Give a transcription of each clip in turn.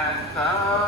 Ah.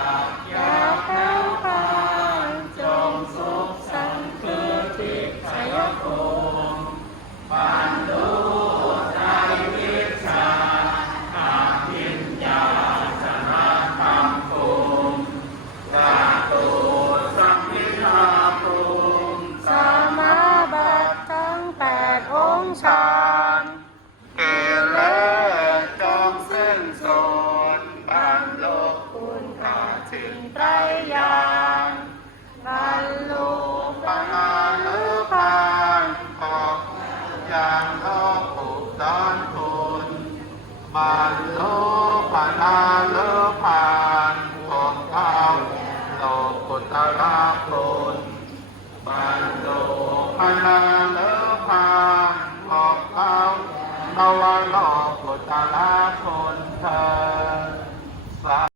บรรลุปนาเลพานของเท้าโลกุตระคุณบรรลุปนาเลพานของเท้าเนวโลกุตระคุณเธอ